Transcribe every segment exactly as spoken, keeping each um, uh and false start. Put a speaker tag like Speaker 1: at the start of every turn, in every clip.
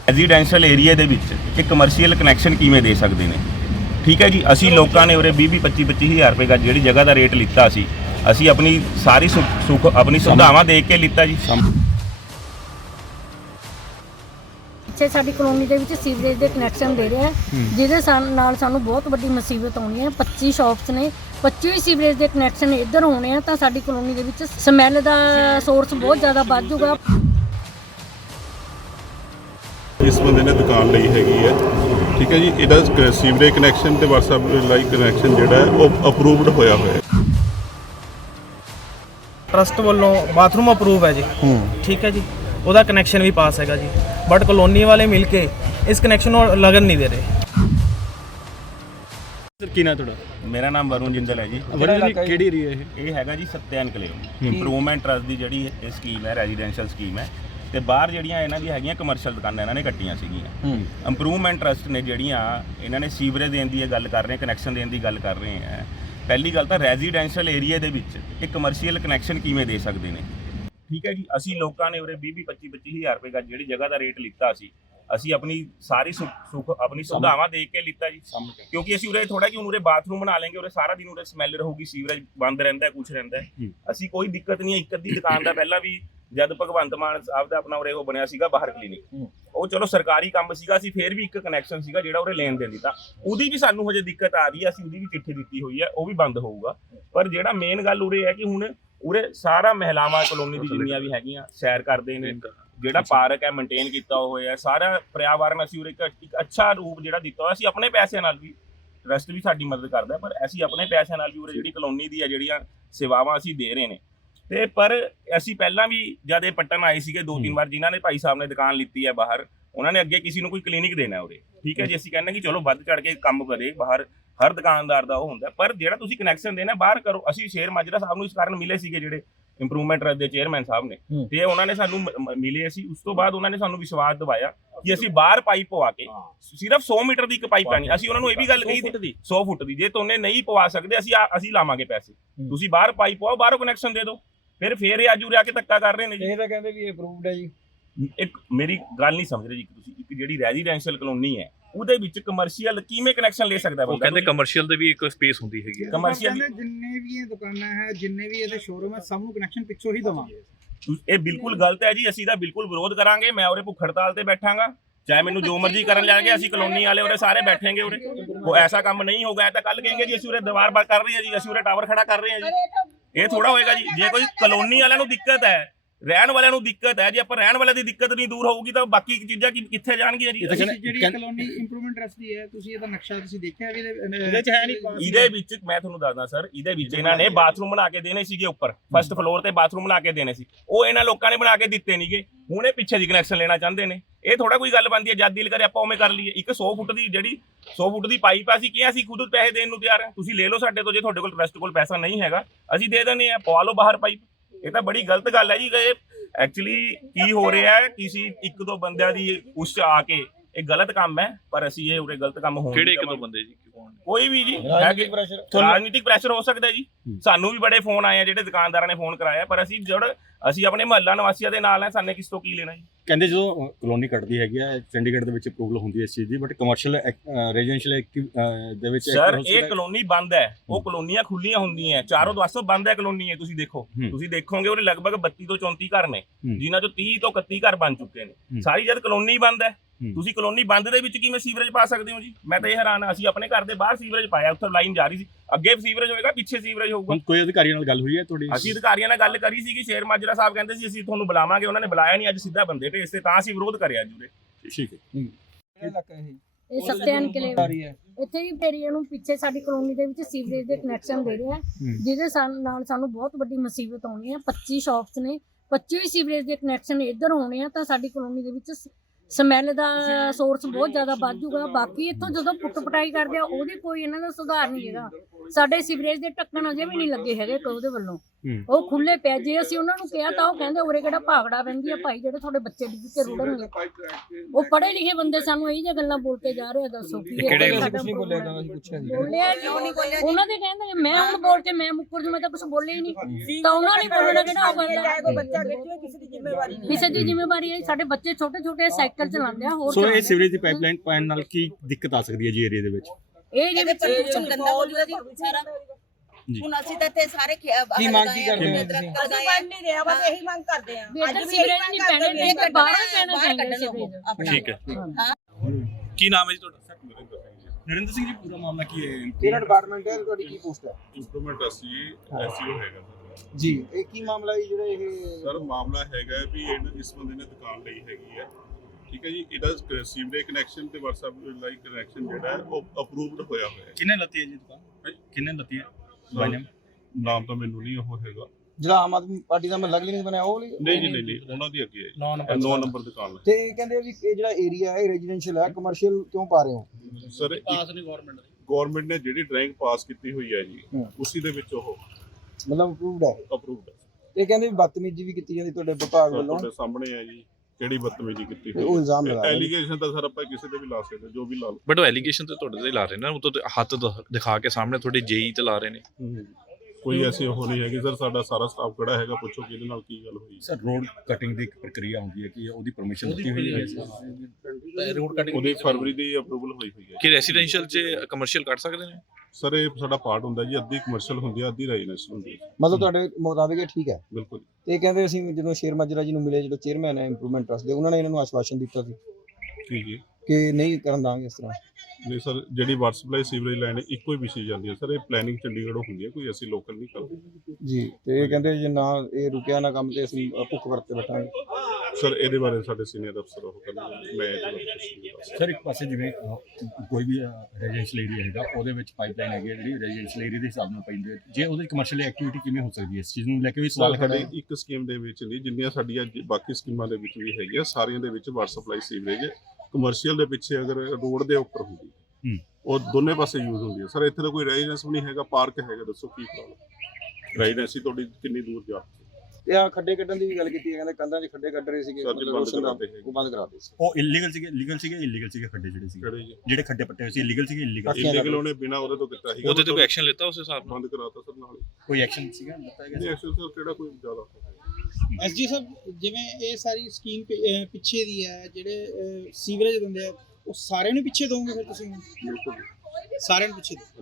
Speaker 1: Residential area ਦੇ ਵਿੱਚ ਇੱਕ ਕਮਰਸ਼ੀਅਲ ਕਨੈਕਸ਼ਨ ਕਿਵੇਂ ਦੇ ਸਕਦੇ ਨੇ। ਠੀਕ ਹੈ ਜੀ, ਅਸੀਂ ਲੋਕਾਂ ਨੇ ਉਰੇ ਵੀਹ ਵੀਹ ਪੱਚੀ ਪੱਚੀ ਹਜ਼ਾਰ ਰੁਪਏ ਦਾ ਜਿਹੜੀ ਜਗ੍ਹਾ ਦਾ ਰੇਟ ਲਿੱਤਾ ਸੀ, ਅਸੀਂ ਆਪਣੀ ਸਾਰੀ ਸੁੱਖ ਆਪਣੀ ਸੁਵਿਧਾਵਾਂ ਦੇਖ ਕੇ ਲਿੱਤਾ ਜੀ।
Speaker 2: ਪਿੱਛੇ ਸਾਡੀ ਕਲੋਨੀ ਦੇ ਵਿੱਚ ਸੀਵਰੇਜ ਦੇ ਕਨੈਕਸ਼ਨ ਦੇ ਰਿਹਾ ਜਿਹਦੇ ਨਾਲ ਸਾਨੂੰ ਬਹੁਤ ਵੱਡੀ ਮੁਸੀਬਤ ਆਉਣੀ ਹੈ। ਪੱਚੀ ਸ਼ਾਪਸ ਨੇ, ਪੱਚੀ ਹੀ ਸੀਵਰੇਜ ਦੇ ਕਨੈਕਸ਼ਨ ਇੱਧਰ ਹੋਣੇ ਆ ਤਾਂ ਸਾਡੀ ਕਲੋਨੀ ਦੇ ਵਿੱਚ ਸਮੈਲ ਦਾ ਸੋਰਸ ਬਹੁਤ ਜ਼ਿਆਦਾ ਵੱਧ ਜਾਊਗਾ।
Speaker 3: ਇਸ ਬੰਦੇ ਨੇ ਦੁਕਾਨ ਲਈ ਹੈਗੀ ਹੈ, ਠੀਕ ਹੈ ਜੀ। ਇਹਦਾ ਸੀਵਰੇਜ ਕਨੈਕਸ਼ਨ ਤੇ ਵਾਟਰ ਸਪਲਾਈ ਕਨੈਕਸ਼ਨ ਜਿਹੜਾ ਹੈ ਉਹ ਅਪਰੂਵਡ ਹੋਇਆ ਹੋਇਆ ਹੈ।
Speaker 4: ਟਰਸਟ ਵੱਲੋਂ ਬਾਥਰੂਮ ਅਪਰੂਵ ਹੈ ਜੀ, ਠੀਕ ਹੈ ਜੀ। ਉਹਦਾ ਕਨੈਕਸ਼ਨ ਵੀ ਪਾਸ ਹੈਗਾ ਜੀ, ਬਟ ਕਲੋਨੀ ਵਾਲੇ ਮਿਲ ਕੇ ਇਸ ਕਨੈਕਸ਼ਨ ਨੂੰ ਲਗਨ ਨਹੀਂ ਦੇ ਰਹੇ।
Speaker 5: ਸਰ ਕੀ ਨਾਮ ਤੁਹਾਡਾ?
Speaker 1: ਮੇਰਾ ਨਾਮ ਵਰੁਣ ਜਿੰਦਲ ਹੈ ਜੀ।
Speaker 5: ਕਿਹੜੀ ਏਰੀਆ ਇਹ?
Speaker 1: ਇਹ ਹੈਗਾ ਜੀ ਸਤਿਆਨ ਕਲੇਵ ਇੰਪਰੂਵਮੈਂਟ ਟਰਸਟ ਦੀ ਜਿਹੜੀ ਇਹ ਸਕੀਮ ਹੈ, ਰੈਜ਼ੀਡੈਂਸ਼ੀਅਲ ਸਕੀਮ ਹੈ। ਤੇ ਬਾਹਰ ਜਿਹੜੀਆਂ ਇਹਨਾਂ ਦੀ ਹੈਗੀਆਂ ਕਮਰਸ਼ੀਅਲ ਦੁਕਾਨਾਂ ਇਹਨਾਂ ਨੇ ਕੱਟੀਆਂ ਸੀਗੀਆਂ। ਇੰਪਰੂਵਮੈਂਟ ਟਰਸਟ ਨੇ ਜਿਹੜੀਆਂ ਇਹਨਾਂ ਨੇ ਸੀਵਰੇਜ ਦੇਣ ਦੀ ਗੱਲ ਕਰ ਰਹੇ, ਕਨੈਕਸ਼ਨ ਦੇਣ ਦੀ ਗੱਲ ਕਰ ਰਹੇ ਆ। ਪਹਿਲੀ ਗੱਲ ਤਾਂ ਰੈਜ਼ੀਡੈਂਸ਼ੀਅਲ ਏਰੀਆ ਦੇ ਵਿੱਚ ਇੱਕ ਕਮਰਸ਼ੀਅਲ ਕਨੈਕਸ਼ਨ ਕਿਵੇਂ ਦੇ ਸਕਦੇ ਨੇ। ਠੀਕ ਹੈ ਜੀ, ਅਸੀਂ ਲੋਕਾਂ ਨੇ ਉਰੇ ਵੀਹ ਵੀਹ ਪੱਚੀ ਪੱਚੀ ਹਜ਼ਾਰ ਰੁਪਏ ਦਾ ਜਿਹੜੀ ਜਗ੍ਹਾ ਦਾ ਰੇਟ ਲਿੱਤਾ ਸੀ, ਅਸੀਂ ਆਪਣੀ ਸਾਰੀ ਸੁੱਖ ਆਪਣੀ ਸੁਵਿਧਾਵਾਂ ਦੇਖ ਕੇ ਲਿੱਤਾ ਜੀ। ਕਿਉਂਕਿ ਅਸੀਂ ਉਰੇ ਥੋੜਾ ਕਿ ਹੁਣ ਉਰੇ ਬਾਥਰੂਮ ਬਣਾ ਲੈਂਗੇ, ਉਰੇ ਸਾਰਾ ਦਿਨ ਉਰੇ ਸਮੈਲ ਰਹੂਗੀ, ਸੀਵਰੇਜ ਬੰਦ ਰਹਿੰਦਾ, ਕੁਛ ਰਹਿੰਦਾ। ਅਸੀਂ ਕੋਈ ਦਿੱਕਤ ਨਹੀਂ ਹੈ। ਇੱਕ ਅੱਧੀ ਦੁਕਾਨ ਦਾ ਪਹਿਲਾਂ ਵੀ ਜਦ ਭਗਵੰਤ ਮਾਨ ਸਾਹਿਬ ਦਾ ਆਪਣਾ ਉਰੇ ਉਹ ਬਣਿਆ ਸੀਗਾ ਬਾਹਰ ਕਲੀਨਿਕ, ਉਹ ਚਲੋ ਸਰਕਾਰੀ ਕੰਮ ਸੀਗਾ, ਅਸੀਂ ਫੇਰ ਵੀ ਇੱਕ ਕਨੈਕਸ਼ਨ ਸੀਗਾ ਜਿਹੜਾ ਉਰੇ ਲੈਣ ਦੇਣ ਦਿੱਤਾ। ਉਹਦੀ ਵੀ ਸਾਨੂੰ ਹਜੇ ਦਿੱਕਤ ਆ ਰਹੀ ਹੈ, ਅਸੀਂ ਉਹਦੀ ਵੀ ਚਿੱਠੀ ਦਿੱਤੀ ਹੋਈ ਹੈ, ਉਹ ਵੀ ਬੰਦ ਹੋਊਗਾ। ਪਰ ਜਿਹੜਾ ਮੇਨ ਗੱਲ ਉਰੇ ਹੈ ਕਿ ਹੁਣ ਉਰੇ ਸਾਰਾ ਮਹਿਲਾਵਾਂ ਕਲੋਨੀ ਦੀ ਜਿੰਨੀਆਂ ਵੀ ਹੈਗੀਆਂ ਸੈਰ ਕਰਦੇ ਨੇ, ਜਿਹੜਾ ਪਾਰਕ ਹੈ ਮੇਨਟੇਨ ਕੀਤਾ ਹੋਇਆ ਹੈ, ਸਾਰਾ ਪਰਿਆਵਰਨ ਅਸੀਂ ਉਰੇ ਇੱਕ ਅੱਛਾ ਰੂਪ ਜਿਹੜਾ ਦਿੱਤਾ ਹੋਇਆ। ਅਸੀਂ ਆਪਣੇ ਪੈਸਿਆਂ ਨਾਲ ਵੀ, ਟਰਸਟ ਵੀ ਸਾਡੀ ਮਦਦ ਕਰਦਾ, ਪਰ ਅਸੀਂ ਆਪਣੇ ਪੈਸਿਆਂ ਨਾਲ ਵੀ ਉਰੇ ਜਿਹੜੀ ਕਲੋਨੀ ਦੀ ਹੈ ਜਿਹੜੀਆਂ ਸੇਵਾਵਾਂ ਅਸੀਂ ਦੇ ਰਹੇ ਨੇ। ਤੇ ਪਰ ਅਸੀਂ ਪਹਿਲਾਂ ਵੀ ਜਦ ਇਹ ਪੱਟਣ ਆਏ ਸੀਗੇ ਦੋ ਤਿੰਨ ਵਾਰ, ਜਿਨ੍ਹਾਂ ਨੇ ਭਾਈ ਸਾਹਿਬ ਨੇ ਦੁਕਾਨ ਲਿੱਤੀ ਹੈ ਬਾਹਰ, ਉਹਨਾਂ ਨੇ ਅੱਗੇ ਕਿਸੇ ਨੂੰ ਕੋਈ ਕਲੀਨਿਕ ਦੇਣਾ ਉਰੇ। ਠੀਕ ਹੈ ਜੀ, ਅਸੀਂ ਕਹਿੰਦੇ ਕਿ ਚਲੋ ਵੱਧ ਚੜ ਕੇ ਕੰਮ ਕਰੇ, ਬਾਹਰ ਹਰ ਦੁਕਾਨਦਾਰ ਦਾ ਉਹ ਹੁੰਦਾ, ਪਰ ਜਿਹੜਾ ਤੁਸੀਂ ਕਨੈਕਸ਼ਨ ਦੇਣਾ ਬਾਹਰ ਕਰੋ। ਅਸੀਂ ਸ਼ੇਰ ਮਾਜਰਾ ਸਾਹਿਬ ਨੂੰ ਇਸ ਕਾਰਨ ਮਿਲੇ ਸੀਗੇ, ਜਿਹੜੇ ਇੰਪਰੂਵਮੈਂਟ ਟਰਸਟ ਦੇ ਚੇਅਰਮੈਨ ਸਾਹਿਬ ਨੇ, ਤੇ ਉਹਨਾਂ ਨੇ ਸਾਨੂੰ ਮਿਲੇ ਅਸੀਂ। ਉਸ ਤੋਂ ਬਾਅਦ ਉਹਨਾਂ ਨੇ ਸਾਨੂੰ ਵਿਸ਼ਵਾਸ ਦਿਵਾਇਆ ਕਿ ਅਸੀਂ ਬਾਹਰ ਪਾਈਪ ਪਵਾ ਕੇ, ਸਿਰਫ ਸੌ ਮੀਟਰ ਦੀ ਇੱਕ ਪਾਈਪ ਆਣੀ, ਅਸੀਂ ਉਹਨਾਂ ਨੂੰ ਇਹ ਵੀ ਗੱਲ ਕਹੀ ਸੀ ਸੌ ਫੁੱਟ ਦੀ, ਜੇ ਤੁਹਾਨੂੰ ਨਹੀਂ ਪਵਾ ਸਕਦੇ ਅਸੀਂ ਅਸੀਂ ਲਾਵਾਂਗੇ ਪੈਸੇ, ਤੁਸੀਂ ਬਾਹਰ ਪਾਈਪ ਪਵਾਓ, ਬਾਹਰੋਂ ਕਨੈਕਸ਼ਨ ਦੇ ਦਿਓ। ਫਿਰ ਫੇਰ ਇਹ ਅੱਜ ਉਰੇ ਆ ਕੇ ਧੱਕਾ ਕਰ ਰਹੇ ਨੇ ਜੀ।
Speaker 5: ਇਹ ਤਾਂ ਕਹਿੰਦੇ ਵੀ ਅਪਰੂਵਡ ਹੈ ਜੀ।
Speaker 1: ਇੱਕ ਮੇਰੀ ਗੱਲ ਨਹੀਂ ਸਮਝ ਰਹੇ ਜੀ ਤੁਸੀਂ, ਇੱਕ ਜਿਹੜੀ ਰੈਜ਼ੀਡੈਂਸ਼ੀਅਲ ਕਲੋਨੀ ਹੈ ਉਹਦੇ ਵਿੱਚ ਕਮਰਸ਼ੀਅਲ ਕਿਵੇਂ ਕਨੈਕਸ਼ਨ ਲੈ ਸਕਦਾ ਬੰਦਾ?
Speaker 5: ਉਹ ਕਹਿੰਦੇ ਕਮਰਸ਼ੀਅਲ ਦੇ ਵੀ ਇੱਕ ਸਪੇਸ ਹੁੰਦੀ ਹੈਗੀ ਹੈ।
Speaker 1: ਕਮਰਸ਼ੀਅਲ
Speaker 6: ਜਿੰਨੇ ਵੀ ਇਹ ਦੁਕਾਨਾਂ ਹੈ, ਜਿੰਨੇ ਵੀ ਇਹਦੇ ਸ਼ੋਰੂਮ ਹੈ, ਸਭ ਨੂੰ ਕਨੈਕਸ਼ਨ ਪਿੱਛੋਂ ਹੀ ਦਵਾਂਗੇ।
Speaker 1: ਇਹ ਬਿਲਕੁਲ ਗਲਤ ਹੈ ਜੀ, ਅਸੀਂ ਤਾਂ ਬਿਲਕੁਲ ਵਿਰੋਧ ਕਰਾਂਗੇ। ਮੈਂ ਉਰੇ ਭੁੱਖ ਹੜਤਾਲ ਤੇ ਬੈਠਾਂਗਾ, ਚਾਹੇ ਮੈਨੂੰ ਜੋ ਮਰਜ਼ੀ ਕਰਨ ਲਿਆਗੇ, ਅਸੀਂ ਕਲੋਨੀ ਵਾਲੇ ਉਰੇ ਸਾਰੇ ਬੈਠेंगे ਉਰੇ। ਕੋਈ ਐਸਾ ਕੰਮ ਨਹੀਂ ਹੋਗਾ ਤਾਂ ਕੱਲ ਕहेंगे ਜੀ ਅਸੀਂ ਉਰੇ ਦੀਵਾਰ ਬਾਰ ਕਰ ਰਹੇ ਹਾਂ ਜੀ, ਅਸੀਂ ਉਰੇ ਟਾਵਰ ਖੜਾ ਕਰ ਰਹੇ ਹਾਂ ਜੀ। ਇਹ ਥੋੜਾ ਹੋਏਗਾ ਜੀ। ਜੇ ਕੋਈ ਕਲੋਨੀ ਵਾਲਿਆਂ ਨੂੰ ਦਿੱਕਤ ਹੈ, ਰਹਿਣ ਵਾਲਿਆਂ ਨੂੰ ਦਿੱਕਤ ਹੈ, ਜੇ ਆਪਾਂ ਰਹਿਣ ਵਾਲਿਆਂ ਦੀ ਦਿੱਕਤ ਨਹੀਂ ਦੂਰ ਹੋਊਗੀ ਤਾਂ ਬਾਕੀ ਚੀਜ਼ਾਂ ਕਿੱਥੇ ਜਾਣਗੀਆਂ ਜੀ?
Speaker 6: ਜਿਹੜੀ ਕਲੋਨੀ ਇੰਪਰੂਵਮੈਂਟ ਟਰਸਟ ਦੀ ਹੈ, ਤੁਸੀਂ ਇਹਦਾ ਨਕਸ਼ਾ ਤੁਸੀਂ ਦੇਖਿਆ ਵੀ ਇਹਦੇ
Speaker 1: ਚ ਹੈ ਨਹੀਂ? ਇਹਦੇ ਵਿੱਚ ਮੈਂ ਤੁਹਾਨੂੰ ਦੱਸਦਾ ਸਰ, ਇਹਦੇ ਵਿੱਚ ਇਹਨਾਂ ਨੇ ਬਾਥਰੂਮ ਬਣਾ ਕੇ ਦੇਣੇ ਸੀਗੇ, ਉੱਪਰ ਫਸਟ ਫਲੋਰ ਤੇ ਬਾਥਰੂਮ ਬਣਾ ਕੇ ਦੇਣੇ ਸੀ, ਉਹ ਇਹਨਾਂ ਲੋਕਾਂ ਨੇ ਬਣਾ ਕੇ ਦਿੱਤੇ ਨਹੀਂਗੇ। ਹੁਣ ਇਹ ਪਿੱਛੇ ਦੀ ਕਨੈਕਸ਼ਨ ਲੈਣਾ ਚਾਹੁੰਦੇ ਨੇ। ਇਹ ਥੋੜਾ ਕੋਈ ਗੱਲ ਬਣਦੀ ਹੈ, ਜਦ ਦਿਲ ਕਰੇ ਆਪਾਂ ਉਵੇਂ ਕਰ ਲਈਏ। ਇੱਕ ਸੌ ਫੁੱਟ ਦੀ ਜਿਹੜੀ ਸੌ ਫੁੱਟ ਦੀ ਪਾਈਪ ਆ, ਅਸੀਂ ਕਿਹਾ ਅਸੀਂ ਖੁਦ ਪੈਸੇ ਦੇਣ ਨੂੰ ਤਿਆਰ ਹਾਂ, ਤੁਸੀਂ ਲੈ ਲਓ ਸਾਡੇ ਤੋਂ। ਜੇ ਤੁਹਾਡੇ ਕੋਲ ਟਰਸਟ ਕੋਲ ਪੈਸਾ ਨਹੀਂ ਹੈਗਾ ਅਸੀਂ ਦੇ ਦਿੰਦੇ ਆ, ਪਵਾ ਲਓ ਬਾਹਰ ਪਾਈਪ। ਇਹ ਤਾਂ ਬੜੀ ਗਲਤ ਗੱਲ ਹੈ ਜੀ। ਐਕਚੁਅਲੀ ਕੀ ਹੋ ਰਿਹਾ ਹੈ, ਕਿਸੇ ਇੱਕ ਦੋ ਬੰਦਿਆਂ ਦੀ ਉਸ ਚ ਆ ਕੇ ਇਹ ਗਲਤ ਕੰਮ ਹੈ, ਪਰ ਅਸੀਂ ਇਹ ਉਰੇ ਗਲਤ ਕੰਮ ਹੋਣ
Speaker 5: ਕਿਹੜੇ ਇੱਕ ਦੋ ਬੰਦੇ ਜੀ?
Speaker 1: ਕੋਈ ਵੀ ਜੀ, ਰਾਜਨੀਤਿਕ ਪ੍ਰੈਸ਼ਰ ਹੋ ਸਕਦਾ ਜੀ। ਸਾਨੂੰ ਵੀ ਬੜੇ ਫੋਨ ਆਏ ਆ, ਜਿਹੜੇ ਦੁਕਾਨਦਾਰਾਂ ਨੇ ਫੋਨ ਕਰਾਇਆ, ਪਰ ਅਸੀਂ ਜਿਹੜਾ ਅਸੀਂ ਆਪਣੇ ਮਹੱਲਾ ਨਿਵਾਸੀਆਂ ਦੇ ਨਾਲ ਹੈ, ਸਾਨੇ ਕਿਸ ਤੋਂ ਕੀ ਲੈਣਾ ਜੀ?
Speaker 7: ਕਹਿੰਦੇ ਜਦੋਂ ਕਲੋਨੀ ਕੱਟਦੀ ਹੈਗੀ ਆ, ਚੰਡੀਗੜ੍ਹ ਦੇ ਵਿੱਚ ਅਪਰੂਵਲ ਹੁੰਦੀ ਹੈ ਇਸ ਚੀਜ਼ ਦੀ, ਬਟ ਕਮਰਸ਼ੀਅਲ ਰੈਜ਼ੀਡੈਂਸ਼ੀਅਲ ਦੇ ਵਿੱਚ
Speaker 1: ਸਰ ਇਹ ਕਲੋਨੀ ਬੰਦ ਹੈ, ਉਹ ਕਲੋਨੀਆਂ ਖੁੱਲੀਆਂ ਹੁੰਦੀਆਂ, ਚਾਰੋਂ ਪਾਸੋਂ ਬੰਦ ਹੈ ਕਲੋਨੀ। ਤੁਸੀਂ ਦੇਖੋ, ਤੁਸੀਂ ਦੇਖੋਗੇ ਉਹਦੇ ਲਗਭਗ ਬੱਤੀ ਤੋਂ ਚੌਂਤੀ ਘਰ ਨੇ, ਜਿਨ੍ਹਾਂ ਚੋਂ ਤੀਹ ਤੋਂ ਇਕੱਤੀ ਘਰ ਬਣ ਚੁੱਕੇ ਨੇ। ਸਾਰੀ ਜਦ ਕਲੋਨੀ ਬੰਦ ਹੈ, ਤੁਸੀਂ ਕਲੋਨੀ ਬੰਦ ਦੇ ਵਿੱਚ ਕਿਵੇਂ ਸੀਵਰੇਜ ਪਾ ਸਕਦੇ ਹੋ ਜੀ? ਮੈਂ ਤਾਂ ਇਹ ਹੈਰਾਨ ਹਾਂ। ਅਸੀਂ ਆਪਣੇ ਘਰ ਦੇ ਬਾਹਰ ਸੀਵਰੇਜ ਪਾਇਆ, ਉੱਥੇ ਲਾਈਨ ਜਾ ਰਹੀ ਸੀ, ਅੱਗੇ ਸੀਵਰੇਜ ਹੋਏਗਾ, ਪਿੱਛੇ ਸੀਵਰੇਜ ਹੋਊਗਾ।
Speaker 7: ਕੋਈ ਅਧਿਕਾਰੀਆਂ ਨਾਲ ਗੱਲ ਹੋਈ ਹੈ ਤੁਹਾਡੀ? ਅਸੀਂ
Speaker 1: ਅਧਿਕਾਰੀਆਂ ਨਾਲ ਗੱਲ ਕਰੀ ਸੀਗੀ, ਸ਼ੇਰ ਮਾਜਰਾ ਸਾਹਿਬ ਕਹਿੰਦੇ ਸੀ ਅਸੀਂ ਤੁਹਾਨੂੰ ਬੁਲਾਵਾਂਗੇ, ਉਹਨਾਂ ਨੇ ਬੁਲਾਇਆ ਨਹੀਂ, ਅੱਜ ਸਿੱਧਾ ਬੰਦੇ ਭੇਜਦੇ, ਤਾਂ ਅਸੀਂ ਵਿਰੋਧ ਕਰਿਆ ਜੀ ਉਰੇ।
Speaker 7: ਠੀਕ ਹੈ।
Speaker 2: ਇਹ ਸਤਿਆਨ ਕਲੇਵ ਇੱਥੇ ਹੀ ਏਰੀਆ ਨੂੰ ਪਿੱਛੇ ਸਾਡੀ ਕਲੋਨੀ ਦੇ ਵਿੱਚ ਸੀਵਰੇਜ ਦੇ ਕਨੈਕਸ਼ਨ ਦੇ ਰਿਹਾ ਜਿਹਦੇ ਨਾਲ ਸਾਨੂੰ ਬਹੁਤ ਵੱਡੀ ਮੁਸੀਬਤ ਆਉਣੀ ਹੈ। ਪੱਚੀ ਸ਼ਾਪਸ ਨੇ, ਪੱਚੀ ਹੀ ਸੀਵਰੇਜ ਦੇ ਕਨੈਕਸ਼ਨ ਇੱਧਰ ਹੋਣੇ ਆ ਤਾਂ ਸਾਡੀ ਕਲੋਨੀ ਦੇ ਵਿੱਚ ਸਮੈਲ ਦਾ ਸੋਰਸ ਬਹੁਤ ਜ਼ਿਆਦਾ ਵੱਧ ਜਾਊਗਾ। ਬਾਕੀ ਇੱਥੋਂ ਜਦੋਂ ਪੁੱਟ ਪਟਾਈ ਕਰਦੇ ਆ ਉਹਦੇ ਕੋਈ ਇਹਨਾਂ ਦਾ ਸੁਧਾਰ ਨਹੀਂ ਹੈਗਾ। ਸਾਡੇ ਸੀਵਰੇਜ ਦੇ ਢੱਕਣ ਅਜੇ ਵੀ ਨਹੀਂ ਲੱਗੇ ਹੈਗੇ ਉਹਦੇ ਵੱਲੋਂ, ਉਹ ਖੁੱਲੇ ਪਏ। ਜੇ ਅਸੀਂ ਉਹਨਾਂ ਨੂੰ ਕਿਹਾ ਤਾਂ ਉਹ ਕਹਿੰਦੇ ਉਰੇ ਕਿਹੜਾ ਭਾਗੜਾ ਪੈਂਦੀ ਆ ਭਾਈ, ਜਿਹੜੇ ਤੁਹਾਡੇ ਬੱਚੇ ਡਿੱਗ ਕੇ ਰੁੜਨਗੇ। ਉਹ ਪੜ੍ਹੇ ਲਿਖੇ ਬੰਦੇ ਸਾਨੂੰ ਇਹੀ ਜਿਹੀਆਂ ਗੱਲਾਂ ਬੋਲ ਕੇ ਜਾ ਰਹੇ ਆ। ਦੱਸੋ ਕੀ ਬੋਲਿਆ? ਉਹਨਾਂ ਦੇ ਕਹਿੰਦੇ ਮੈਂ ਹੁਣ ਬੋਲ ਕੇ ਮੈਂ ਮੁੱਕਰ ਜੂ, ਮੈਂ ਤਾਂ ਕੁਝ ਬੋਲਿਆ ਹੀ ਨਹੀਂ। ਤਾਂ ਉਹਨਾਂ ਨੇ ਬੋਲਣਾ ਕਿਹੜਾ ਉਹ ਗੱਲ ਹੈ? ਕਿਸੇ ਦੀ ਜ਼ਿੰਮੇਵਾਰੀ ਹੈ। ਸਾਡੇ ਬੱਚੇ ਛੋਟੇ ਛੋਟੇ ਸੈਕਟਰ ਸਾਈਕਲ ਚਲਾਉਂਦੇ ਆ ਹੋਰ
Speaker 7: ਸੋ ਇਹ
Speaker 2: ਚਲਾਉਂਦੇ ਆ।
Speaker 7: ਸੀਵਰੇਜ ਦੀ ਪਾਈਪਲਾਈਨ ਪਾਣ ਨਾਲ ਕੀ ਦਿੱਕਤ ਆ ਸਕਦੀ ਹੈ ਜੀ ਏਰੀਆ ਦੇ ਵਿੱਚ?
Speaker 2: ਇਹ ਜਿਹੇ ਵਿੱਚ
Speaker 8: ਗੰਦਾ ਹੋ ਜੂਗਾ ਜੀ ਸਾਰਾ।
Speaker 7: ਜੀ।
Speaker 8: ਹੁਣ ਅਸੀਂ ਤਾਂ ਇੱਥੇ ਸਾਰੇ
Speaker 6: ਕੀ ਮੰਗ ਕੀ ਕਰਦੇ ਹੋ
Speaker 8: ਦਰਖਤ
Speaker 6: ਤੁਸੀਂ?
Speaker 8: ਲਗਾਏ ਬਣ ਨਹੀਂ ਰਿਹਾ, ਬਸ ਇਹੀ ਮੰਗ ਕਰਦੇ ਆ।
Speaker 2: ਵੀ ਇੱਧਰ ਸੀਵਰੇਜ ਨਹੀਂ ਪੈਣੇ ਚਾਹੀਦੇ, ਬਾਹਰੋਂ ਪੈਣਾ ਚਾਹੀਦਾ ਸੀਵਰੇਜ।
Speaker 5: ਠੀਕ ਹੈ। ਕੀ ਨਾਮ ਹੈ ਜੀ ਤੁਹਾਡਾ?
Speaker 7: ਨਰਿੰਦਰ ਸਿੰਘ ਜੀ, ਪੂਰਾ ਮਾਮਲਾ ਕੀ ਹੈ?
Speaker 6: ਕਿਹੜਾ ਡਿਪਾਰਟਮੈਂਟ ਹੈ, ਤੁਹਾਡੀ ਕੀ ਪੋਸਟ ਹੈ?
Speaker 3: ਇੰਪਰੂਵਮੈਂਟ ਅਸੀਂ ਐਸਈਓ ਹੈਗਾ ਸਰ।
Speaker 6: ਜੀ ਇਹ ਕੀ ਮਾਮਲਾ ਹੈ ਜਿਹੜਾ ਇਹ
Speaker 3: ਸਰ ਮਾਮਲਾ ਹੈਗਾ ਵੀ ਇਹਨਾਂ ਇਸ ਬੰਦੇ ਨੇ ਦੁਕਾਨ ਲਈ ਹੈਗੀ ਹੈ, ਠੀਕ ਹੈ ਜੀ। ਇਹਦਾ ਸੀਵਰੇਜ ਕਨੈਕਸ਼ਨ ਤੇ WhatsApp ਲਾਈਕ ਕਨੈਕਸ਼ਨ ਜਿਹੜਾ ਹੈ ਉਹ ਅਪਰੂਵਡ ਹੋਇਆ ਹੋਇਆ ਹੈ।
Speaker 7: ਕਿੰਨੇ ਲੱਤੀ ਹੈ ਜੀ ਦੁਕਾਨ? ਕਿੰਨੇ ਲੱਤੀ ਹੈ? ਬਾਈਨਮ
Speaker 3: ਨਾਮ ਤਾਂ ਮੈਨੂੰ ਨਹੀਂ ਉਹ ਹੈਗਾ।
Speaker 6: ਜਿਹੜਾ ਆਮ ਆਦਮੀ ਪਾਰਟੀ ਦਾ ਮਹੱਲਾ ਕਲੀਨਿਕ ਬਣਿਆ ਉਹ ਲਈ?
Speaker 3: ਨਹੀਂ ਜੀ ਨਹੀਂ ਨਹੀਂ ਉਹਨਾਂ ਦੀ ਅੱਗੇ ਹੈ
Speaker 7: ਨੌ
Speaker 3: ਜੀ। ਨੌ ਨੰਬਰ ਦੁਕਾਨ ਹੈ।
Speaker 6: ਤੇ ਇਹ ਕਹਿੰਦੇ ਵੀ ਇਹ ਜਿਹੜਾ ਏਰੀਆ ਹੈ ਰੈਜ਼ੀਡੈਂਸ਼ੀਅਲ ਹੈ, ਕਮਰਸ਼ੀਅਲ ਕਿਉਂ ਪਾ ਰਹੇ ਹੋ?
Speaker 3: ਸਰ
Speaker 5: ਪਾਸ ਨਹੀਂ ਗਵਰਨਮੈਂਟ ਦੀ।
Speaker 3: ਗਵਰਨਮੈਂਟ ਨੇ ਜਿਹੜੀ ਡਰਾਇੰਗ ਪਾਸ ਕੀਤੀ ਹੋਈ ਹੈ ਜੀ
Speaker 6: ਹੂੰ।
Speaker 3: ਉਸੇ ਦੇ ਵਿੱਚ ਉਹ
Speaker 6: ਮਤਲਬ ਅਪਰੂਵਡ ਹੈ।
Speaker 3: ਅਪਰੂਵਡ ਹੈ।
Speaker 6: ਇਹ ਕਹਿੰਦੇ ਵੀ ਬਦਤਮੀਜ਼ੀ ਵੀ ਕੀਤੀ ਜਾਂਦੀ ਤੁਹਾਡੇ ਵਿਭਾਗ ਵੱਲੋਂ,
Speaker 3: ਤੁਹਾਡੇ ਸਾਹਮਣੇ ਹੈ ਜੀ ਕਿਹੜੀ ਬਦਤਮੀਜ਼ੀ ਕੀਤੀ
Speaker 6: ਤੇ ਉਹ ਇਲਜ਼ਾਮ ਲਗਾ ਰਹੇ ਨੇ।
Speaker 3: ਐਲੀਗੇਸ਼ਨ ਤਾਂ ਸਰ ਆਪਾਂ ਕਿਸੇ ਤੇ ਵੀ ਲਾ ਸਕਦੇ ਜੋ ਵੀ ਲਾ ਲਓ।
Speaker 5: ਬਟ ਉਹ ਐਲੀਗੇਸ਼ਨ ਤੇ ਤੁਹਾਡੇ ਤੇ ਲਾ ਰਹੇ ਨੇ, ਉਹ ਤਾਂ ਹੱਥ ਦ- ਦਿਖਾ ਕੇ ਸਾਹਮਣੇ ਤੁਹਾਡੇ ਜੇਈ ਤੇ ਲਾ ਰਹੇ ਨੇ।
Speaker 3: ਕੋਈ ਐਸੀ ਉਹ ਨਹੀਂ ਹੈਗੀ ਸਰ, ਸਾਡਾ ਸਾਰਾ ਸਟਾਫ ਖੜਾ ਹੈਗਾ, ਪੁੱਛੋ ਕਿ ਇਹਦੇ ਨਾਲ ਕੀ ਗੱਲ ਹੋਈ।
Speaker 7: ਸਰ ਰੋਡ ਕਟਿੰਗ ਦੀ ਇੱਕ ਪ੍ਰਕਿਰਿਆ ਹੁੰਦੀ ਹੈ ਕਿ ਉਹਦੀ ਪਰਮਿਸ਼ਨ ਦਿੱਤੀ ਹੋਈ ਹੈ?
Speaker 5: ਰੋਡ ਕਟਿੰਗ
Speaker 3: ਉਹਦੀ ਫਰਵਰੀ ਦੀ ਅਪਰੂਵਲ ਹੋਈ ਹੋਈ ਹੈ
Speaker 5: ਕਿ ਰੈਸੀਡੈਂਸ਼ੀਅਲ ਚ ਕਮਰਸ਼ੀਅਲ ਕਰ ਸਕਦੇ ਨੇ?
Speaker 3: ਸਰ। ਇਹ ਸਾਡਾ ਪਾਰਟ ਹੁੰਦਾ ਜੀ, ਅੱਧੀ ਕਮਰਸ਼ੀਅਲ ਹੁੰਦੀ ਹੈ, ਅੱਧੀ ਰੈਜ਼ੀਡੈਂਸ਼ੀਅਲ ਹੁੰਦੀ ਹੈ।
Speaker 6: ਮਤਲਬ ਤੁਹਾਡੇ ਮੁਤਾਬਿਕ ਇਹ ਠੀਕ ਹੈ?
Speaker 3: ਬਿਲਕੁਲ।
Speaker 6: ਤੇ ਇਹ ਕਹਿੰਦੇ ਅਸੀਂ ਜਦੋਂ ਸ਼ੇਰ ਮਾਜਰਾ ਜੀ ਨੂੰ ਮਿਲੇ, ਜਦੋਂ ਚੇਅਰਮੈਨ ਹੈ ਇੰਪਰੂਵਮੈਂਟ ਟਰਸਟ ਦੇ, ਉਹਨਾਂ ਨੇ ਇਹਨਾਂ ਨੂੰ ਆਸ਼ਵਾਸਨ ਦਿੱਤਾ ਸੀ
Speaker 3: ਠੀਕ ਜੀ।
Speaker 6: ਕਿ ਨਹੀਂ ਕਰਨ ਦਾਂਗੇ ਇਸ ਤਰ੍ਹਾਂ।
Speaker 3: ਨਹੀਂ ਸਰ, ਜਿਹੜੀ ਵਾਟਰ ਸਪਲਾਈ ਸੀਵਰੇਜ ਲਾਈਨ ਇੱਕੋ ਹੀ ਵਿਛੀ ਜਾਂਦੀ ਹੈ ਸਰ। ਇਹ ਪਲੈਨਿੰਗ ਚੰਡੀਗੜ੍ਹੋਂ ਹੁੰਦੀ ਹੈ, ਕੋਈ ਅਸੀਂ ਲੋਕਲ ਨਹੀਂ ਕਰਦੇ
Speaker 6: ਜੀ। ਤੇ ਇਹ ਕਹਿੰਦੇ ਜੇ ਨਾ ਇਹ ਰੁਕਿਆ ਨਾ ਕੰਮ ਤੇ ਅਸੀਂ ਭੁੱਖ ਵਰਤੇ ਬੈਠਾਂਗੇ।
Speaker 3: ਸਰ। ਇਹਦੇ ਬਾਰੇ ਸਾਡੇ ਸੀਨੀਅਰ ਅਫਸਰ ਉਹ ਕਰਨਗੇ, ਮੈਂ ਇਹਦੇ ਬਾਰੇ ਕੁਛ ਨਹੀਂ ਦੱਸ ਸਕਦਾ।
Speaker 7: ਸਰ ਇੱਕ ਪਾਸੇ ਜਿਵੇਂ ਅਹ, ਕੋਈ ਵੀ ਰੈਜ਼ੀਡੈਂਸ਼ੀਅਲ ਏਰੀਆ ਹੈਗਾ ਉਹਦੇ ਵਿੱਚ ਪਾਈਪਲਾਈਨ ਹੈਗੀ ਹੈ ਜਿਹੜੀ ਰੈਜ਼ੀਡੈਂਸ਼ੀਅਲ ਏਰੀਆ ਦੇ ਹਿਸਾਬ ਨਾਲ ਪੈਂਦੀ ਹੈ, ਜੇ ਉਹਦੇ ਕਮਰਸ਼ੀਅਲ ਐਕਟੀਵਿਟੀ ਕਿਵੇਂ ਹੋ ਸਕਦੀ ਹੈ? ਇਸ ਚੀਜ਼ ਨੂੰ ਲੈ ਕੇ ਵੀ ਸਵਾਲ
Speaker 3: ਸਰ
Speaker 7: ਖੜਾ ਹੈ।
Speaker 3: ਸਾਡੀ ਇੱਕ ਸਕੀਮ ਦੇ ਵਿੱਚ ਨਹੀਂ, ਜਿੰਨੀਆਂ ਸਾਡੀਆਂ ਜ- ਬਾਕੀ ਸਕੀਮਾਂ ਦੇ ਵਿੱਚ ਵੀ ਹੈਗੀਆਂ, ਸਾਰੀਆਂ ਦੇ ਵਿੱਚ ਵਾਟਰ ਸਪਲਾਈ ਸੀਵਰੇਜ ਕਮਰਸ਼ੀਅਲ ਦੇ ਪਿੱਛੇ ਅਗਰ ਰੋਡ ਦੇ ਉੱਪਰ ਹੁੰਦੀ
Speaker 7: ਹੂੰ।
Speaker 3: ਉਹ ਦੋਨੇ ਪਾਸੇ ਯੂਜ਼ ਹੁੰਦੀ ਹੈ ਸਰ। ਇੱਥੇ ਤਾਂ ਕੋਈ ਰੈਜ਼ੀਡੈਂਸ ਵੀ ਨਹੀਂ ਹੈਗਾ, ਪਾਰਕ ਹੈਗਾ, ਦੱਸੋ ਕੀ ਪ੍ਰੋਬਲਮ? ਰੈਜ਼ੀਡੈਂਸੀ ਤੁਹਾਡੀ ਕਿੰਨੀ ਦੂਰ ਜਾ?
Speaker 6: ਤੇ ਆ ਖੱਡੇ ਕੱਢਣ ਦੀ ਵੀ ਗੱਲ ਕੀਤੀ ਹੈ, ਕਹਿੰਦੇ ਕੰਧਾਂ 'ਚ ਖੱਡੇ ਕੱਢ ਰਹੇ ਸੀਗੇ,
Speaker 3: ਸਰ ਜੀ,
Speaker 6: ਮਤਲਬ
Speaker 3: ਬੰਦ
Speaker 6: ਰੋਸ਼ਨ ਦਾ
Speaker 3: ਕਰਾਤੇ ਹੈਗੇ।
Speaker 6: ਉਹ ਬੰਦ ਕਰਾ ਦਿੱਤੇ ਸੀ।
Speaker 7: ਉਹ ਇਲੀਗਲ ਸੀਗੇ, ਲੀਗਲ ਸੀਗੇ, ਇਲੀਗਲ ਸੀਗੇ ਖੱਡੇ ਜਿਹੜੇ ਸੀਗੇ?
Speaker 3: ਕਿਹੜੇ ਜੀ?
Speaker 7: ਜਿਹੜੇ ਖੱਡੇ ਪੱਟੇ ਹੋਏ ਸੀ ਇਲੀਗਲ ਸੀਗੇ, ਇਲੀਗਲ
Speaker 6: ਅੱਛਾ।
Speaker 3: ਇਲੀਗਲ ਉਹਨੇ ਬਿਨਾ ਉਹਦੇ ਤੋਂ ਕੀਤਾ ਸੀਗਾ,
Speaker 5: ਉਹਦੇ ਤੇ ਕੋਈ ਐਕਸ਼ਨ ਲਿੱਤਾ ਉਸ ਹਿਸਾਬ ਨਾਲ?
Speaker 3: ਬੰਦ ਕਰਾਤਾ ਸਰ ਨਾਲ ਹੀ।
Speaker 7: ਕੋਈ ਐਕਸ਼ਨ ਸੀਗਾ ਦਿੱਤਾ ਗਿਆ?
Speaker 3: ਨਹੀਂ ਐਕਸ਼ਨ ਸਰ ਕਿਹੜਾ ਕੋਈ ਜ਼ਿਆਦਾ
Speaker 6: ਐਸਜੀ ਸਾਹਿਬ, ਜਿਵੇਂ ਇਹ ਸਾਰੀ ਸਕੀਮ ਪਿੱਛੇ ਦੀ ਹੈ, ਜਿਹੜੇ ਸੀਵਰੇਜ ਦਿੰਦੇ ਆ ਉਹ ਸਾਰਿਆਂ ਨੂੰ ਪਿੱਛੇ ਦੋਗੇ ਫਿਰ ਤੁਸੀਂ?
Speaker 3: ਬਿਲਕੁਲ।
Speaker 6: ਸਾਰਿਆਂ ਨੂੰ ਪਿੱਛੇ ਦਿਓ।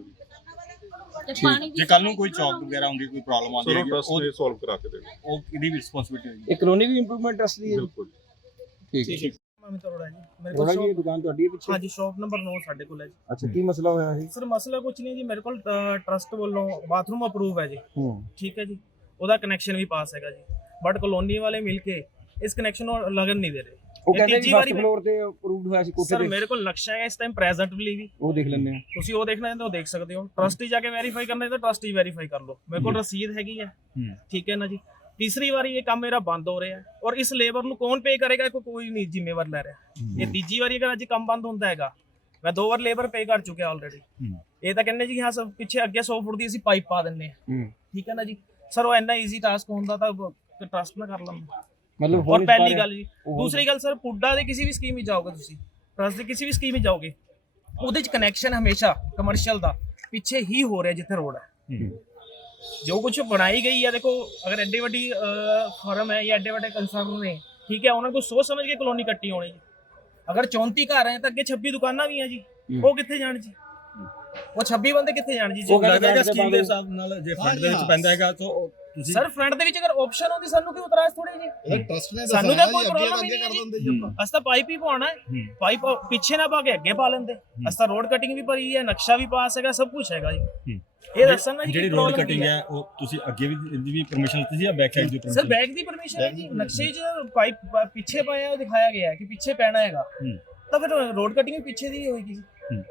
Speaker 2: ਤੇ ਪਾਣੀ ਦੀ
Speaker 7: ਜੇ ਕੱਲ ਨੂੰ ਕੋਈ ਚੌਕ ਵਗੈਰਾ ਹੁੰਦੀ, ਕੋਈ ਪ੍ਰੋਬਲਮ ਆਉਂਦੀ
Speaker 3: ਸਰ
Speaker 7: ਹੈ
Speaker 3: ਉਹ ਟਰਸਟ ਨੇ ਸੋਲਵ ਕਰਾ ਕੇ ਦੇਣਾ।
Speaker 7: ਉਹ ਕਿਹਦੀ ਵੀ ਰਿਸਪੌਂਸਿਬਿਲਟੀ ਹੋਏਗੀ?
Speaker 6: ਇਹ ਕਲੋਨੀ ਵੀ ਇੰਪਰੂਵਮੈਂਟ ਟਰਸਟ ਦੀ ਹੈ?
Speaker 3: ਬਿਲਕੁਲ।
Speaker 6: ਠੀਕ ਹੈ।
Speaker 4: ਅਮਿਤ ਅਰੋੜਾ ਜੀ, ਮੇਰੇ
Speaker 6: ਥੋੜਾ
Speaker 4: ਕੋਲ
Speaker 6: ਜੀ ਇਹ
Speaker 4: ਸ਼ੌਪ-
Speaker 6: ਦੁਕਾਨ ਤੁਹਾਡੀ ਹੈ ਪਿੱਛੇ?
Speaker 4: ਹਾਂਜੀ, ਸ਼ਾਪ ਨੰਬਰ ਨੌ ਸਾਡੇ ਕੋਲ ਹੈ ਜੀ।
Speaker 6: ਅੱਛਾ, ਕੀ ਮਸਲਾ ਹੋਇਆ ਹੈ?
Speaker 4: ਸਰ ਮਸਲਾ ਕੁਝ ਨਹੀਂ ਜੀ, ਮੇਰੇ ਕੋਲ ਟਰਸਟ ਵੱਲੋਂ ਬਾਥਰੂਮ ਅਪਰੂਵ ਹੈ ਜੀ।
Speaker 6: ਹੂੰ।
Speaker 4: ਠੀਕ ਹੈ ਜੀ, ਉਹਦਾ ਕਨੈਕਸ਼ਨ ਵੀ ਪਾਸ ਹੈਗਾ ਜੀ, ਬਟ ਕਲੋਨੀ ਵਾਲੇ ਮਿਲ ਕੇ ਇਸ ਕਨੈਕਸ਼ਨ ਨੂੰ ਲਗਨ ਨਹੀਂ ਦੇ ਰਹੇ।
Speaker 6: ਉਹ
Speaker 4: ਇਹ
Speaker 6: ਕਹਿੰਦੇ
Speaker 4: ਤੀਜੀ
Speaker 6: ਜੀ
Speaker 4: ਵਾਰੀ
Speaker 6: ਫਸਟ ਫਲੋਰ ਤੇ ਅਪਰੂਵਡ ਹੋਇਆ ਸੀ ਕੋਠੇ
Speaker 4: ਸਰ
Speaker 6: ਤੇ।
Speaker 4: ਮੇਰੇ ਕੋਲ ਨਕਸ਼ਾ ਹੈ ਇਸ ਟਾਈਮ ਪ੍ਰੈਜ਼ੈਂਟਲੀ ਵੀ,
Speaker 6: ਉਹ ਦੇਖ ਲੈਂਦੇ ਆ।
Speaker 4: ਤੁਸੀਂ ਉਹ ਦੇਖਣਾ ਚਾਹੁੰਦੇ ਹੋ ਦੇਖ ਸਕਦੇ ਹੋ। ਟਰਸਟੀ ਜਾ ਕੇ ਵੈਰੀਫਾਈ ਕਰਨਾ ਹੈ ਤਾਂ ਟਰਸਟੀ ਵੈਰੀਫਾਈ ਕਰ ਲਓ, ਮੇਰੇ ਕੋਲ ਰਸੀਦ ਹੈਗੀ ਹੈ। ਠੀਕ ਹੈ ਨਾ ਜੀ। ਤੀਸਰੀ ਵਾਰੀ ਇਹ ਕੰਮ ਮੇਰਾ ਬੰਦ ਹੋ ਰਿਹਾ ਹੈ, ਔਰ ਇਸ ਲੇਬਰ ਨੂੰ ਕੌਣ ਪੇ ਕਰੇਗਾ? ਕੋਈ ਕੋਈ ਨਹੀਂ ਜ਼ਿੰਮੇਵਾਰ ਲੈ ਰਿਹਾ। ਇਹ ਤੀਜੀ ਵਾਰੀ ਅਗਰ ਅੱਜ ਕੰਮ ਬੰਦ ਹੁੰਦਾ ਹੈਗਾ, ਮੈਂ ਦੋ ਵਾਰ ਲੇਬਰ ਪੇ ਕਰ ਚੁੱਕਿਆ ਆਲਰੇਡੀ। ਇਹ ਤਾਂ ਕਹਿੰਦੇ ਜੀ ਕਿ ਹਾਂ ਸਰ ਪਿੱਛੇ ਅੱਗੇ ਸੌ ਫੁੱਟ ਦੀ ਅਸੀਂ ਪਾਈਪ ਪਾ ਦਿੰਨੇ ਆ। ਠੀਕ ਹੈ ਨਾ ਜੀ। ਸਰ ਉਹ ਇੰਨਾ ਈਜ਼ੀ ਟਾਸਕ ਹੁੰਦਾ ਤਾਂ ਟਰਸਟ ਨਾ ਕਰ ਲਵਾਂ।
Speaker 6: ਮਤਲਬ
Speaker 4: ਔਰ ਪਹਿਲੀ ਗੱਲ ਜੀ, ਦੂਸਰੀ ਗੱਲ ਸਰ, ਪੁੱਡਾ ਦੇ ਕਿਸੇ ਵੀ ਸਕੀਮ ਵਿੱਚ ਜਾਓਗੇ ਤੁਸੀਂ, ਟਰਸਟ ਦੀ ਕਿਸੇ ਵੀ ਸਕੀਮ ਵਿੱਚ ਜਾਓਗੇ, ਉਹਦੇ ਚ ਕਨੈਕਸ਼ਨ ਹਮੇਸ਼ਾ ਕਮਰਸ਼ੀਅਲ ਦਾ ਪਿੱਛੇ ਹੀ ਹੋ ਰਿਹਾ ਜਿੱਥੇ ਰੋਡ ਹੈ। ਜੋ ਕੁਝ ਬਣਾਈ ਗਈ ਹੈ, ਦੇਖੋ ਅਗਰ ਐਡੀ ਵੱਡੀ ਫਰਮ ਹੈ ਜਾਂ ਐਡੇ ਵੱਡੇ ਕੰਸਰਨ ਨੇ, ਠੀਕ ਹੈ, ਉਹਨਾਂ ਨੂੰ ਸੋਚ ਸਮਝ ਕੇ ਕਲੋਨੀ ਕੱਟੀ ਹੋਣੀ ਜੀ। ਅਗਰ ਚੌਂਤੀ ਘਰ ਹੈ ਤਾਂ ਅੱਗੇ ਛੱਬੀ ਦੁਕਾਨਾਂ ਵੀ ਹੈ ਜੀ, ਉਹ ਕਿੱਥੇ ਜਾਣ ਜੀ? ਉਹ ਛੱਬੀ ਬੰਦੇ ਕਿੱਥੇ ਜਾਣ ਜੀ?
Speaker 7: ਉਹ ਲੱਗਦਾ ਹੈ ਸਕੀਮ ਦੇ ਹਿਸਾਬ ਨਾਲ ਜੇ ਫੰਡ ਦੇ ਵਿੱਚ ਪੈਂਦਾ ਹੈਗਾ ਤਾਂ ਤੁਸੀਂ
Speaker 4: ਸਰ ਫਰੰਟ ਦੇ ਵਿੱਚ ਅਗਰ ਆਪਸ਼ਨ ਹੁੰਦੀ ਸਾਨੂੰ ਕਿਉਂ ਇਤਰਾਜ਼ ਥੋੜੀ ਜੀ?
Speaker 6: ਟਰਸਟ ਨੇ
Speaker 4: ਸਾਨੂੰ ਤਾਂ ਕੋਈ ਪ੍ਰੋਬਲਮ ਹੀ ਨਹੀਂ ਹੈ ਜੀ। ਅਸੀਂ ਤਾਂ ਪਾਈਪ ਹੀ ਪਵਾਉਣਾ ਹੈ, ਪਾਈਪ ਪਿੱਛੇ ਨਾ ਪਾ ਕੇ ਅੱਗੇ ਪਾ ਲੈਂਦੇ। ਅਸੀਂ ਤਾਂ ਰੋਡ ਕਟਿੰਗ ਵੀ ਭਰੀ ਹੈ, ਨਕਸ਼ਾ ਵੀ ਪਾਸ ਹੈਗਾ, ਸਭ ਕੁਝ ਹੈਗਾ ਜੀ। ਇਹ ਦੱਸਣ ਨਾ ਜੀ
Speaker 7: ਜਿਹੜੀ ਰੋਡ ਕਟਿੰਗ ਹੈ ਉਹ ਤੁਸੀਂ ਅੱਗੇ ਵੀ ਇਹਦੀ ਵੀ ਪਰਮਿਸ਼ਨ ਦਿੱਤੀ ਸੀ ਜਾਂ ਬੈਕ ਸਾਈਡ ਦੀ
Speaker 4: ਸਰ
Speaker 7: ਪਰਮਿਸ਼ਨ?
Speaker 4: ਬੈਕ ਦੀ ਪਰਮਿਸ਼ਨ ਹੈ ਜੀ। ਨਕਸ਼ੇ 'ਚ ਪਾਈਪ ਪਿੱਛੇ ਪਾਇਆ ਉਹ ਦਿਖਾਇਆ ਗਿਆ ਹੈ ਕਿ ਪਿੱਛੇ ਪੈਣਾ ਹੈਗਾ, ਤਾਂ ਫਿਰ ਰੋਡ ਕਟਿੰਗ ਵੀ ਪਿੱਛੇ ਦੀ ਹੋਏਗੀ ਜੀ।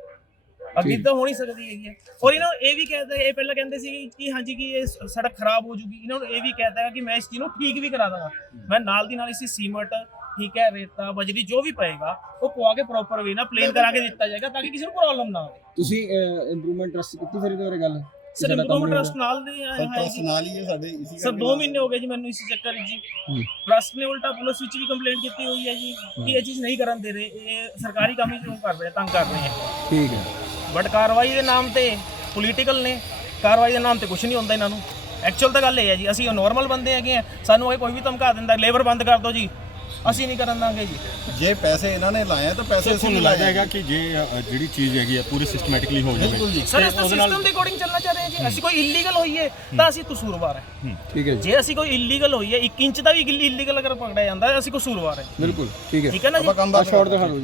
Speaker 4: ਅੱਗੇ ਤਾਂ ਹੋ ਨਹੀਂ ਸਕਦੀ ਹੈਗੀ ਹੈ। ਔਰ ਇਹਨਾਂ ਨੂੰ ਇਹ ਵੀ ਕਹਿੰਦੇ, ਇਹ ਪਹਿਲਾਂ ਕਹਿੰਦੇ ਸੀ ਕਿ ਹਾਂਜੀ ਕਿ ਇਹ ਸੜਕ ਖਰਾਬ ਹੋ ਜੂਗੀ, ਇਹਨਾਂ ਨੂੰ ਇਹ ਵੀ कहता है कि मैं इस चीज ਨੂੰ ਠੀਕ ਵੀ ਕਰਾ ਦਾਂਗਾ। ਮੈਂ ਨਾਲ ਦੀ ਨਾਲ ਇਸੇ ਸੀਮਟ, ਠੀਕ ਹੈ, ਰੇਤਾ, ਬਜਰੀ ਜੋ ਵੀ ਪਏਗਾ ਉਹ ਪਵਾ ਕੇ ਪ੍ਰੋਪਰ ਵੇ ਨਾਲ ਪਲੇਨ ਕਰਾ ਕੇ ਦਿੱਤਾ ਜਾਏਗਾ ਤਾਂ ਕਿ ਕਿਸੇ ਨੂੰ ਪ੍ਰੋਬਲਮ ਨਾ ਹੋਵੇ।
Speaker 6: ਤੁਸੀਂ ਇੰਪਰੂਵਮੈਂਟ ਟਰਸਟ ਕੀਤੀ ਫਿਰ ਇਹਦੇ ਬਾਰੇ ਗੱਲ?
Speaker 4: ਸਰ ਇੰਪਰੂਵਮੈਂਟ ਟਰਸਟ ਨਾਲ ਦੇ ਆਏ ਹੈ ਜੀ।
Speaker 6: ਨਾਲ ਹੀ ਹੈ ਸਾਡੇ ਇਸੇ
Speaker 4: ਸਰ ਦੋ ਮਹੀਨੇ ਹੋ ਗਏ ਜੀ ਮੈਨੂੰ ਇਸ ਚੱਕਰ ਵਿੱਚ ਜੀ। ਟਰਸਟ ਨੇ ਉਲਟਾ ਪੁਲਿਸ ਵਿੱਚ ਵੀ ਕੰਪਲੇਂਟ ਕੀਤੀ ਹੋਈ ਹੈ ਜੀ ਕਿ ਇਹ ਚੀਜ਼ ਨਹੀਂ ਕਰਨ ਦੇ ਰਹੇ, ਇਹ ਸਰਕਾਰੀ ਕੰਮ ਹੀ ਕਿਉਂ ਕਰ ਰਹੇ, ਤੰਗ ਕਰ ਰਹੇ ਹੈ।
Speaker 6: ਠੀਕ ਹੈ।
Speaker 4: ਬਟ ਕਾਰਵਾਈ ਦੇ ਨਾਮ ਤੇ ਪੋਲੀਟੀਕਲ ਨੇ, ਕਾਰਵਾਈ ਦੇ ਨਾਮ ਤੇ ਕੁਝ ਨਹੀਂ ਹੁੰਦਾ ਇਹਨਾਂ ਨੂੰ। ਐਕਚੁਅਲ ਤਾਂ ਗੱਲ ਇਹ ਹੈ ਜੀ, ਅਸੀਂ ਨਾਰਮਲ ਬੰਦੇ ਹੈਗੇ ਆ, ਸਾਨੂੰ ਕੋਈ ਵੀ ਧਮਕਾ ਦਿੰਦਾ ਲੇਬਰ ਬੰਦ ਕਰ ਦਿਓ ਜੀ, ਅਸੀਂ ਨਹੀਂ ਕਰਨ ਦਾਂਗੇ ਜੀ।
Speaker 9: ਜੇ ਪੈਸੇ ਇਹਨਾਂ ਨੇ ਲਾਏ ਆ ਤਾਂ ਪੈਸੇ ਅਸੀਂ
Speaker 7: ਤੁਹਾਨੂੰ
Speaker 9: ਨਹੀਂ
Speaker 7: ਲੱਗਦਾ
Speaker 9: ਲਾਏ
Speaker 7: ਹੈਗਾ ਕਿ ਜੇ ਅ, ਜਿਹੜੀ ਚੀਜ਼ ਹੈਗੀ ਹੈ ਪੂਰੀ ਸਿਸਟਮੈਟਿਕਲੀ ਹੋ ਜਾਵੇ
Speaker 9: ਬਿਲਕੁਲ ਜੀ।
Speaker 4: ਸਰ ਇਸ ਤਾਂ ਸਿਸਟਮ ਦੇ ਅਕੋਰਡਿੰਗ ਚੱਲਣਾ ਚਾਹ ਰਹੇ ਹਾਂ ਜੀ। ਅਸੀਂ ਕੋਈ ਇਲੀਗਲ ਹੋਈਏ ਤਾਂ ਅਸੀਂ ਕਸੂਰਵਾਰ ਹੈ।
Speaker 9: ਠੀਕ ਹੈ
Speaker 4: ਜੇ ਅਸੀਂ ਕੋਈ ਇਲੀਗਲ ਹੋਈਏ ਇੱਕ ਇੰਚ ਦਾ ਵੀ ਇਲੀਗਲ ਅਗਰ ਪਕੜਿਆ ਜਾਂਦਾ ਅਸੀਂ ਕਸੂਰਵਾਰ ਹੈ।
Speaker 9: ਬਿਲਕੁਲ ਠੀਕ ਹੈ
Speaker 4: ਠੀਕ ਹੈ ਨਾ ਜੀ।
Speaker 9: ਆਪਾਂ ਕੰਮ ਦਾ ਸ਼ਾਰਟ ਦਿਖਾ ਦਿਓ।